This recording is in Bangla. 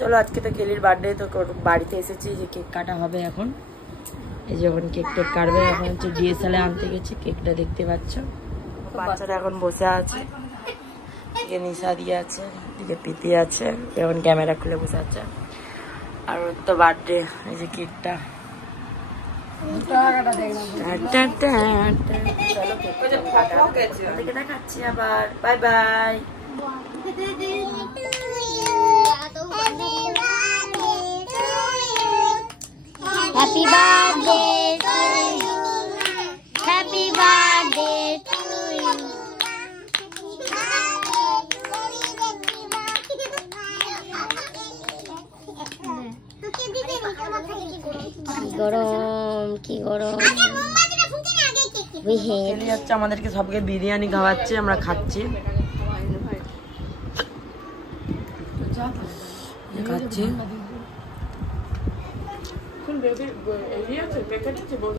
চলো আজকে তো কেলির বার্থডে, তো বাড়িতে এসেছি যে কেক কাটা হবে এখন। এই যখন কেক টেক কাটবে, এখন হচ্ছে ডিএসএলআর আনতে গেছে, কেকটা দেখতে পাচ্ছ। বাচ্চারা এখন বসে আছে, এদিকে নিশা দিয়ে আছে, এদিকে প্রীতি আছে, এখন ক্যামেরা খুলে বসে আছে। আর ওর তো বার্থডে, এই যে কেকটা। দেখাচ্ছি আবার, bye bye. Happy birthday to you. Happy birthday to you. কি গরম হচ্ছে, আমাদেরকে সবকে বিরিয়ানি খাওয়াচ্ছে, আমরা খাচ্ছি খাচ্ছি।